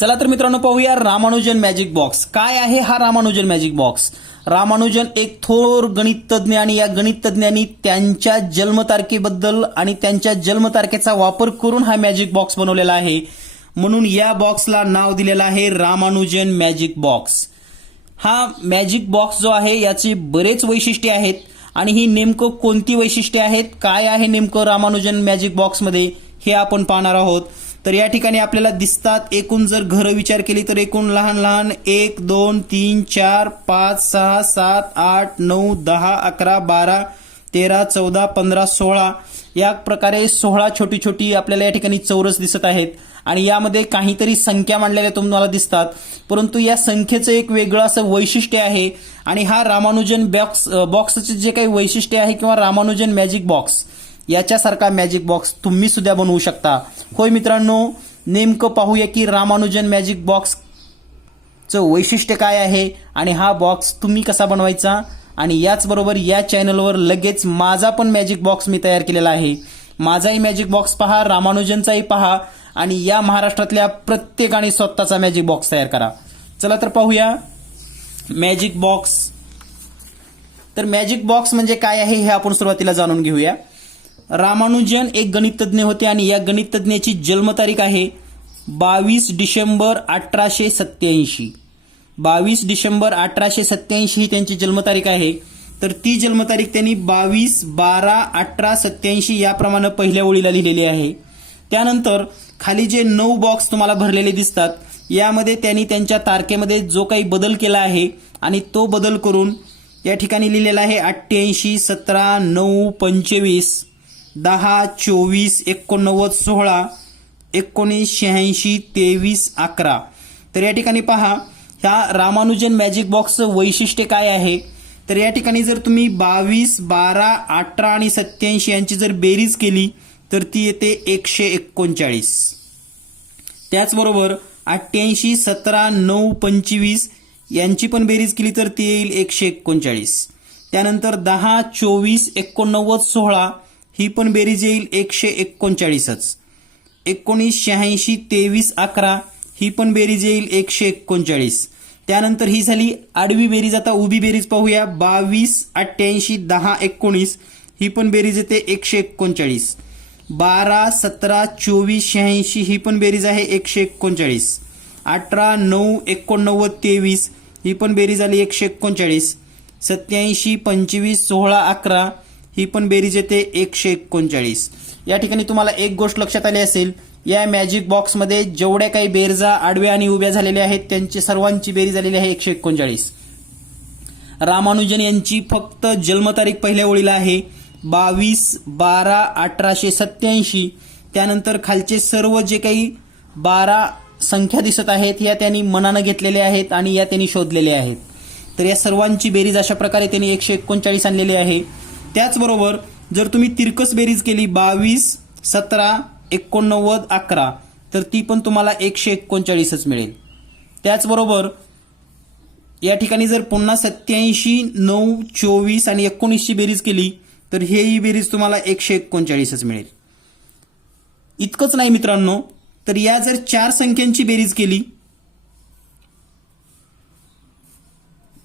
चला तर मित्रांनो पाहूया रामानुजन मॅजिक बॉक्स काय आहे हा रामानुजन मॅजिक बॉक्स रामानुजन एक थोर गणित तज्ञ आणि या गणित तज्ज्ञांनी त्यांच्या जन्मतारखेबद्दल आणि त्यांच्या जन्मतारखेचा वापर करून हा मॅजिक बॉक्स बनवलेला आहे. म्हणून या बॉक्सला नाव दिलेलं आहे रामानुजन मॅजिक बॉक्स हा मॅजिक बॉक्स जो आहे याचे बरेच वैशिष्ट्ये आहेत आणि ही नेमकं कोणती वैशिष्ट्ये आहेत? काय आहे नेमकं रामानुजन मॅजिक बॉक्समध्ये हे आपण पाहणार आहोत. तर या ठिकाणी आपल्याला दिसतात एकूण जर घरं विचार केली तर एकूण लहान लहान एक दोन तीन चार पाच सहा सात आठ नऊ दहा अकरा बारा तेरा चौदा पंधरा सोळा या प्रकारे सोळा छोटी छोटी आपल्याला या ठिकाणी चौरस दिसत आहेत. आणि यामध्ये काहीतरी संख्या मांडलेल्या तुम्हाला दिसतात. परंतु या संख्येचं एक वेगळं असं वैशिष्ट्य आहे. आणि हा रामानुजन बॉक्स बॉक्सचे जे काही वैशिष्ट्य आहे किंवा रामानुजन मॅजिक बॉक्स याच्यासारखा मॅजिक बॉक्स तुम्ही सुद्धा बनवू शकता. होय मित्रांनो नेमकं पाहूया की रामानुजन मॅजिक बॉक्सचं वैशिष्ट्य काय आहे आणि हा बॉक्स तुम्ही कसा बनवायचा? आणि याचबरोबर या चॅनलवर लगेच माझा पण मॅजिक बॉक्स मी तयार केलेला आहे. माझाही मॅजिक बॉक्स पहा रामानुजनचाही पहा आणि या महाराष्ट्रातल्या प्रत्येकाने स्वतःचा मॅजिक बॉक्स तयार करा. चला तर पाहूया. मॅजिक बॉक्स तर मॅजिक बॉक्स म्हणजे काय आहे हे आपण सुरुवातीला जाणून घेऊया. रामानुजन एक गणितज्ञ होते आणि या गणितज्ञाची जन्मतारीख आहे बावीस डिसेंबर अठराशे सत्याऐंशी बावीस डिसेंबर अठराशे सत्याऐंशी ही त्यांची जन्मतारीख आहे. तर ती जन्मतारीख त्यांनी बावीस बारा अठरा सत्याऐंशी याप्रमाणे पहिल्या ओळीला लिहिलेली आहे. त्यानंतर खाली जे नऊ बॉक्स तुम्हाला भरलेले दिसतात यामध्ये त्यांनी त्यांच्या तारखेमध्ये जो काही बदल केला आहे आणि तो बदल करून या ठिकाणी लिहिलेला आहे अठ्ठ्याऐंशी सतरा नऊ पंचवीस. दहा चोवीस एकोणनव्वद सोळा एकोणीस शहाऐंशी तेवीस अकरा. तर या ठिकाणी पहा ह्या रामानुजन मॅजिक बॉक्सचं वैशिष्ट्य काय आहे? तर या ठिकाणी जर तुम्ही बावीस बारा अठरा आणि सत्याऐंशी यांची जर बेरीज केली तर ती येते एकशे एकोणचाळीस. त्याचबरोबर अठ्ठ्याऐंशी सतरा नऊ पंचवीस यांची पण बेरीज केली तर ती येईल एकशे एकोणचाळीस. त्यानंतर दहा चोवीस एकोणनव्वद सोळा ही पण बेरीज येईल एकशे एकोणचाळीसच. एकोणीस शहाऐंशी तेवीस अकरा ही पण बेरीज येईल एकशे एकोणचाळीस. त्यानंतर ही झाली आडवी बेरीज. आता उभी बेरीज पाहूया. बावीस अठ्ठ्याऐंशी दहा एकोणीस ही पण बेरीज येते एकशे एकोणचाळीस. बारा सतरा चोवीस शहाऐंशी ही पण बेरीज आहे एकशे एकोणचाळीस. अठरा नऊ एकोणनव्वद तेवीस ही पण बेरीज आली एकशे एकोणचाळीस. सत्याऐंशी पंचवीस सोळा अकरा ही पण बेरीज येते एकशे एकोणचाळीस. या ठिकाणी तुम्हाला एक गोष्ट लक्षात आली असेल या मॅजिक बॉक्समध्ये जेवढ्या काही बेरजा आडव्या आणि उभ्या झालेल्या आहेत त्यांची सर्वांची बेरीज झालेली आहे एकशे एकोणचाळीस. रामानुजन यांची फक्त जन्मतारीख पहिल्या ओळीला आहे बावीस बारा अठराशे सत्याऐंशी त्यानंतर खालचे सर्व जे काही बारा संख्या दिसत आहेत या त्यांनी मनानं घेतलेल्या आहेत आणि या त्यांनी शोधलेल्या आहेत. तर या सर्वांची बेरीज अशा प्रकारे त्यांनी एकशे एकोणचाळीस आणलेली आहे. त्याचबरोबर जर तुम्ही तिरकस बेरीज केली बावीस सतरा एकोणनव्वद अकरा तर ती पण तुम्हाला एकशे एकोणचाळीसच मिळेल. त्याचबरोबर या ठिकाणी जर पुन्हा सत्याऐंशी नऊ चोवीस आणि एकोणीसची बेरीज केली तर हेही बेरीज तुम्हाला एकशे एकोणचाळीसच मिळेल. इतकंच नाही मित्रांनो तर या जर चार संख्यांची बेरीज केली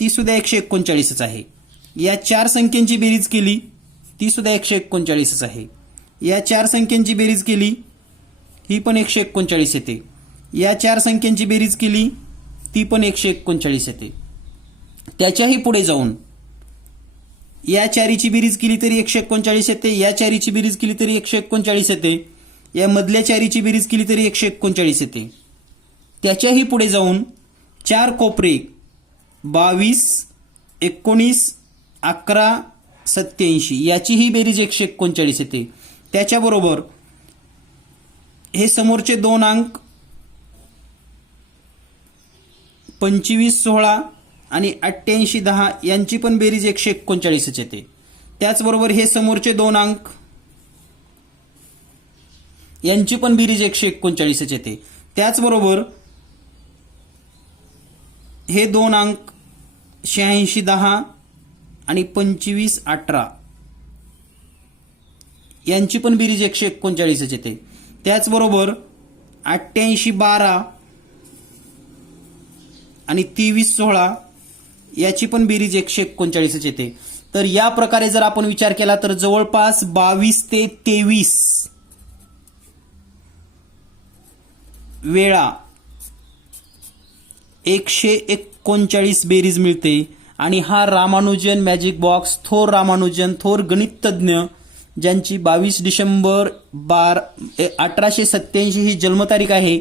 ती सुद्धा एकशे एकोणचाळीसच आहे. या चार संख्यांची बेरीज केली ती सुद्धा एकशे एकोणचाळीसच आहे. या चार संख्यांची बेरीज केली ही पण एकशे एकोणचाळीस येते. या चार संख्यांची बेरीज केली ती पण एकशे एकोणचाळीस येते. त्याच्याही पुढे जाऊन या चारीची बेरीज केली तरी एकशे एकोणचाळीस येते या चारीची बेरीज केली तरी एकशे एकोणचाळीस येते या मधल्या चारीची बेरीज केली तरी एकशे एकोणचाळीस येते. त्याच्याही पुढे जाऊन चार कोपरे बावीस एकोणीस अकरा सत्याऐंशी याचीही बेरीज एकशे एकोणचाळीस येते. त्याच्याबरोबर हे समोरचे दोन अंक पंचवीस सोळा आणि अठ्ठ्याऐंशी दहा यांची पण बेरीज एकशे एकोणचाळीसच येते. त्याचबरोबर हे समोरचे दोन अंक यांची पण बेरीज एकशे एकोणचाळीसच येते. त्याचबरोबर हे दोन अंक शहाऐंशी दहा आणि पंचवीस अठरा. यांची पण बेरीज एकशे एकोणचाळीसच येते. त्याचबरोबर अठ्ठ्याऐंशी बारा आणि तेवीस सोळा याची पण बेरीज एकशे एकोणचाळीसच येते. तर या प्रकारे जर आपण विचार केला तर जवळपास बावीस ते तेवीस वेळा एकशे एकोणचाळीस बेरीज मिळते. आणि हा रामानुजन मॅजिक बॉक्स थोर रामानुजन थोर गणिततज्ञ ज्यांची बावीस डिसेंबर बार अठराशे सत्याऐंशी ही जन्मतारीख आहे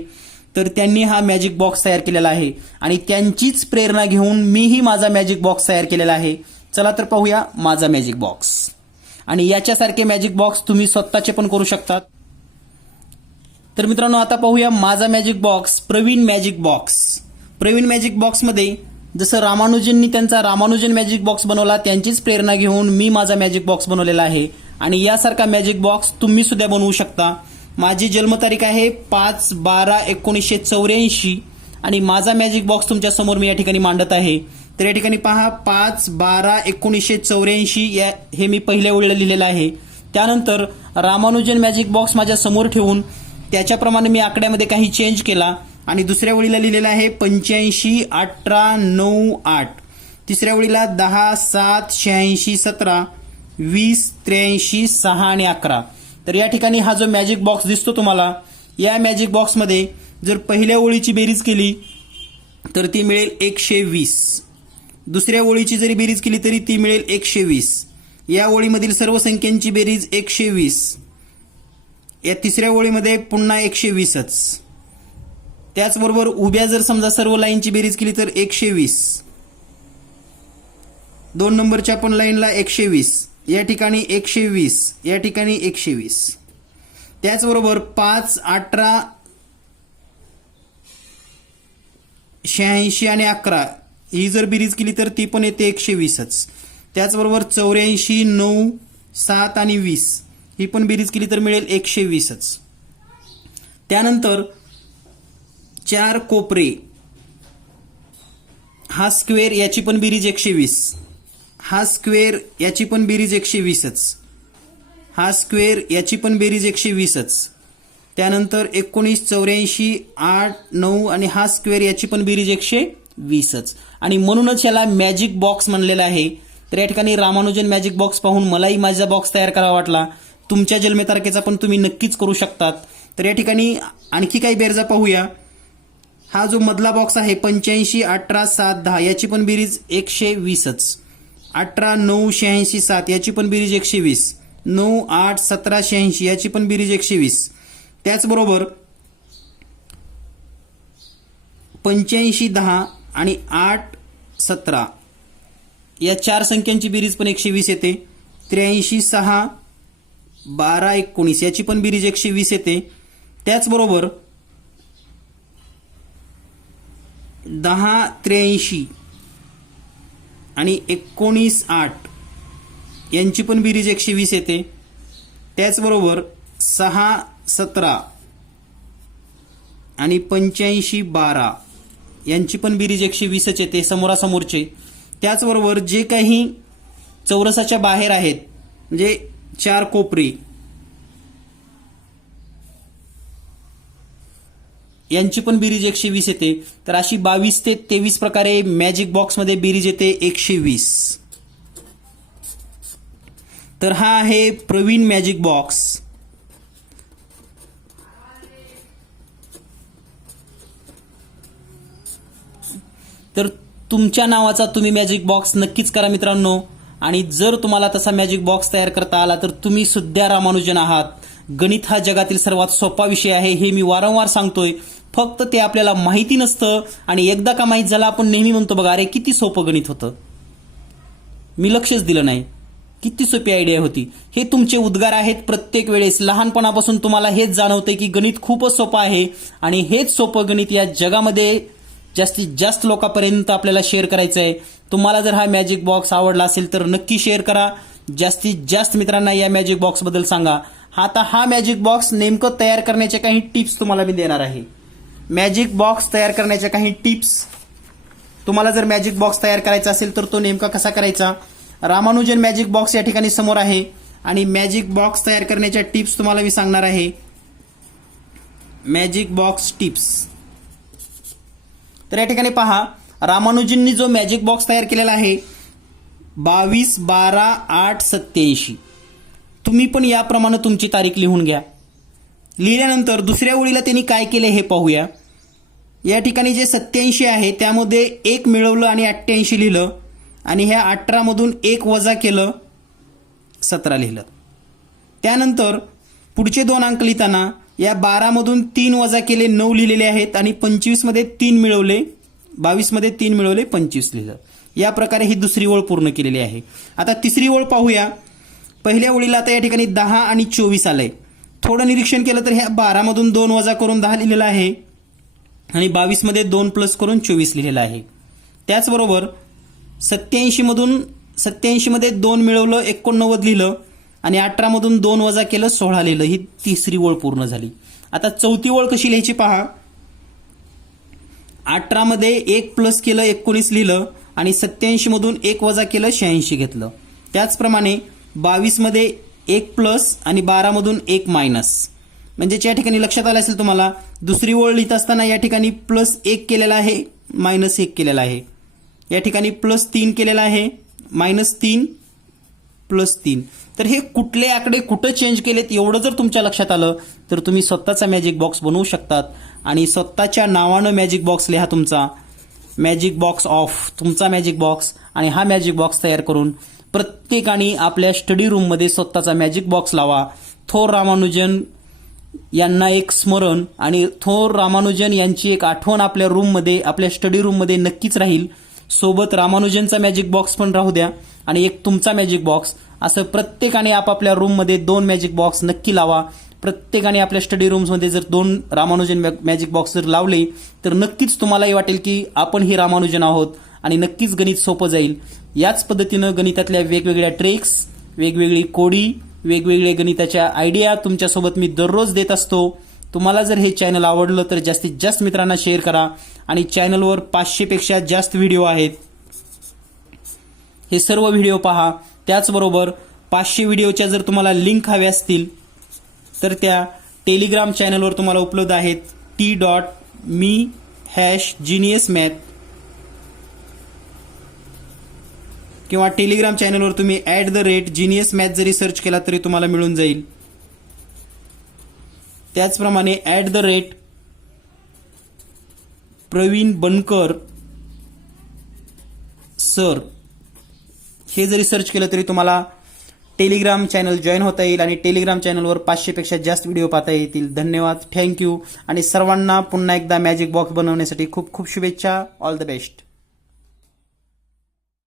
तर त्यांनी हा मॅजिक बॉक्स तयार केलेला आहे. आणि त्यांचीच प्रेरणा घेऊन मीही माझा मॅजिक बॉक्स तयार केलेला आहे. चला तर पाहूया माझा मॅजिक बॉक्स आणि याच्यासारखे मॅजिक बॉक्स तुम्ही स्वतःचे पण करू शकतात. तर मित्रांनो आता पाहूया माझा magic box Praveen magic box Praveen magic बॉक्समध्ये जसं रामानुजननी त्यांचा रामानुजन मॅजिक बॉक्स बनवला त्यांचीच प्रेरणा घेऊन मी माझा मॅजिक बॉक्स बनवलेला आहे. आणि यासारखा मॅजिक बॉक्स तुम्ही सुद्धा बनवू शकता. माझी जन्मतारीख आहे पाच बारा एकोणीसशे चौऱ्याऐंशी आणि माझा मॅजिक बॉक्स तुमच्यासमोर मी या ठिकाणी मांडत आहे. तर या ठिकाणी पहा पाच बारा एकोणीसशे चौऱ्याऐंशी या हे मी पहिल्या वेळेला लिहिलेलं आहे. त्यानंतर रामानुजन मॅजिक बॉक्स माझ्यासमोर ठेवून त्याच्याप्रमाणे मी आकड्यामध्ये काही चेंज केला. आणि दुसऱ्या ओळीला लिहिलेलं आहे पंच्याऐंशी अठरा नऊ आठ. तिसऱ्या ओळीला दहा सात शहाऐंशी सतरा वीस त्र्याऐंशी सहा आणि अकरा. तर या ठिकाणी हा जो मॅजिक बॉक्स दिसतो तुम्हाला या मॅजिक बॉक्समध्ये जर पहिल्या ओळीची बेरीज केली तर ती मिळेल एकशे वीस. दुसऱ्या ओळीची जरी बेरीज केली तरी ती मिळेल एकशे वीस. या ओळीमधील सर्व संख्यांची बेरीज एकशे वीस. या तिसऱ्या ओळीमध्ये पुन्हा एकशे वीसच. त्याचबरोबर उभ्या जर समजा सर्व लाईनची बेरीज केली तर एकशे वीस. दोन नंबरच्या पण लाईनला एकशे वीस. या ठिकाणी एकशे वीस. या ठिकाणी एकशे वीस. त्याचबरोबर पाच अठरा शहाऐंशी आणि अकरा. ही जर बेरीज केली तर ती पण येते एकशे वीसच. त्याचबरोबर चौऱ्याऐंशी नऊ सात आणि वीस. ही पण बेरीज केली तर मिळेल एकशे वीसच. त्यानंतर चार कोपरे. हा स्क्वेअर याची पण बेरीज एकशे वीस. हा स्क्वेअर याची पण बेरीज एकशे वीसच. हा स्क्वेअर याची पण बेरीज एकशे वीसच. त्यानंतर एकोणीस चौऱ्याऐंशी आठ नऊ आणि हा स्क्वेअर याची पण बेरीज एकशे वीसच. आणि म्हणूनच याला मॅजिक बॉक्स म्हणलेला आहे. तर या ठिकाणी रामानुजन मॅजिक बॉक्स पाहून मलाही माझा बॉक्स तयार करावा वाटला. तुमच्या जन्मतारखेचा पण तुम्ही नक्कीच करू शकतात. तर या ठिकाणी आणखी काही बेरजा पाहूया. हा जो मधला बॉक्स आहे पंच्याऐंशी अठरा सात दहा याची पण बेरीज एकशे वीसच. अठरा नऊ शहाऐंशी सात याची पण बेरीज एकशे वीस. नऊ आठ सतरा शहाऐंशी याची पण बेरीज एकशे वीस. त्याचबरोबर पंच्याऐंशी दहा आणि आठ सतरा या चार संख्यांची बेरीज पण एकशे वीस येते. त्र्याऐंशी सहा बारा एकोणीस याची पण बेरीज एकशे वीस येते. त्याचबरोबर दहा त्र्याऐंशी आणि एकोणीस आठ यांची पण बिरीज एकशे वीस येते. त्याचबरोबर सहा सतरा आणि पंच्याऐंशी बारा यांची पण बिरीज एकशे वीसच येते समोरासमोरचे. त्याचबरोबर जे काही चौरसाच्या बाहेर आहेत म्हणजे चार कोपरी यांची पण बेरीज एकशे वीस येते. तर अशी बावीस ते तेवीस प्रकारे मॅजिक बॉक्समध्ये बेरीज येते एकशे वीस. तर हा आहे प्रवीण मॅजिक बॉक्स तर तुमच्या नावाचा तुम्ही मॅजिक बॉक्स नक्कीच करा मित्रांनो. आणि जर तुम्हाला तसा मॅजिक बॉक्स तयार करता आला तर तुम्ही सुद्धा रामानुजन आहात. गणित हा जगातील सर्वात सोपा विषय आहे हे मी वारंवार सांगतोय. फक्त ते आपल्याला माहिती नसतं आणि एकदा का माहीत झालं आपण नेहमी म्हणतो बघा अरे किती सोपं गणित होतं. मी लक्षच दिलं नाही. किती सोपी आयडिया होती. हे तुमचे उद्गार आहेत प्रत्येक वेळेस. लहानपणापासून तुम्हाला हेच जाणवतंय की गणित खूपच सोपं आहे आणि हेच सोपं गणित या जगामध्ये जास्तीत जास्त लोकांपर्यंत आपल्याला शेअर करायचं आहे. तुम्हाला जर हा मॅजिक बॉक्स आवडला असेल तर नक्की शेअर करा. जास्तीत जास्त मित्रांना या मॅजिक बॉक्सबद्दल सांगा. आता हा मॅजिक बॉक्स नेमकं तयार करण्याच्या काही टिप्स तुम्हाला मी देणार आहे. मॅजिक बॉक्स तयार करण्याच्या काही टिप्स तुम्हाला जर मॅजिक बॉक्स तयार करायचा असेल तर तो नेमका कसा करायचा? रामानुजन मॅजिक बॉक्स या ठिकाणी समोर आहे आणि मॅजिक बॉक्स तयार करण्याच्या टिप्स तुम्हाला मी सांगणार आहे. मॅजिक बॉक्स टिप्स तर या ठिकाणी पहा रामानुजींनी जो मॅजिक बॉक्स तयार केलेला आहे बावीस बारा आठ सत्याऐंशी तुम्ही पण याप्रमाणे तुमची तारीख लिहून घ्या. लिहिल्यानंतर दुसऱ्या ओळीला त्यांनी काय केले हे पाहूया. या ठिकाणी जे सत्याऐंशी आहे त्यामध्ये एक मिळवलं आणि अठ्ठ्याऐंशी लिहिलं. आणि ह्या अठरामधून एक वजा केलं सतरा लिहिलं. त्यानंतर पुढचे दोन अंक लिहिताना या बारामधून तीन वजा केले नऊ लिहिलेले आहेत. आणि पंचवीसमध्ये तीन मिळवले बावीसमध्ये तीन मिळवले पंचवीस लिहिलं. या प्रकारे ही दुसरी ओळ पूर्ण केलेली आहे. आता तिसरी ओळ पाहूया. पहिल्या ओळीला आता या ठिकाणी दहा आणि चोवीस आलंय. थोडं निरीक्षण केलं तर ह्या बारामधून दोन वजा करून दहा लिहिलेलं आहे. आणि बावीसमध्ये दोन प्लस करून चोवीस लिहिलेलं आहे. त्याचबरोबर सत्याऐंशीमधून सत्याऐंशीमध्ये दोन मिळवलं एकोणनव्वद लिहिलं आणि अठरामधून दोन वजा केलं सोळा लिहिलं. ही तिसरी ओळ पूर्ण झाली. आता चौथी ओळ कशी लिहायची पहा. अठरामध्ये एक प्लस केलं एकोणीस लिहिलं आणि सत्याऐंशीमधून एक वजा केलं शहाऐंशी घेतलं. त्याचप्रमाणे बावीसमध्ये एक प्लस आणि बारामधून एक मायनस. म्हणजेच या ठिकाणी लक्षात आलं असेल तुम्हाला दुसरी ओळ लिहित असताना या ठिकाणी प्लस एक केलेला आहे मायनस एक केलेला आहे. या ठिकाणी प्लस तीन केलेला आहे मायनस तीन प्लस तीन. तर हे कुठले आकडे कुठं चेंज केलेत एवढं जर तुमच्या लक्षात आलं तर तुम्ही स्वतःचा मॅजिक बॉक्स बनवू शकतात. आणि स्वतःच्या नावानं मॅजिक बॉक्स लिहा तुमचा. मॅजिक बॉक्स ऑफ तुमचा मॅजिक बॉक्स आणि हा मॅजिक बॉक्स तयार करून प्रत्येकाने आपल्या स्टडी रूममध्ये स्वतःचा मॅजिक बॉक्स लावा. थोर रामानुजन यांना एक स्मरण आणि थोर रामानुजन यांची एक आठवण आपल्या रूममध्ये आपल्या स्टडी रूममध्ये नक्कीच राहील. सोबत रामानुजनचा मॅजिक बॉक्स पण राहू द्या आणि एक तुमचा मॅजिक बॉक्स असं प्रत्येकाने आपापल्या रूममध्ये दोन मॅजिक बॉक्स नक्की लावा. प्रत्येकाने आपल्या स्टडी रूम्समध्ये जर दोन रामानुजन मॅ- मॅजिक बॉक्स जर लावले तर नक्कीच तुम्हालाही वाटेल की आपण ही रामानुजन आहोत आणि नक्कीच गणित सोपं जाईल. याच पद्धतीनं गणितातल्या वेगवेगळ्या ट्रिक्स वेगवेगळी कोडी वेगवेगळे गणिताच्या आयडिया तुमच्यासोबत मी दररोज देत असतो. तुम्हाला जर हे चॅनल आवडलं तर जास्तीत जास्त मित्रांना शेअर करा आणि चॅनलवर पाचशेपेक्षा जास्त व्हिडिओ आहेत. हे सर्व व्हिडिओ पहा. त्याचबरोबर पाचशे व्हिडिओच्या जर तुम्हाला लिंक हव्या असतील तर त्या टेलिग्राम चॅनलवर तुम्हाला उपलब्ध आहेत T dot me hash genius math किंवा टेलिग्राम चॅनलवर तुम्ही at the rate genius math जरी सर्च केला तरी तुम्हाला मिळून जाईल. त्याचप्रमाणे at the rate Praveen Bankar sir हे जरी सर्च केलं तरी तुम्हाला टेलिग्राम चॅनल जॉईन होता येईल आणि टेलिग्राम चॅनलवर पाचशेपेक्षा जास्त व्हिडिओ पाहता येतील. धन्यवाद थँक्यू आणि सर्वांना पुन्हा एकदा मॅजिक बॉक्स बनवण्यासाठी खूप खूप शुभेच्छा. All the best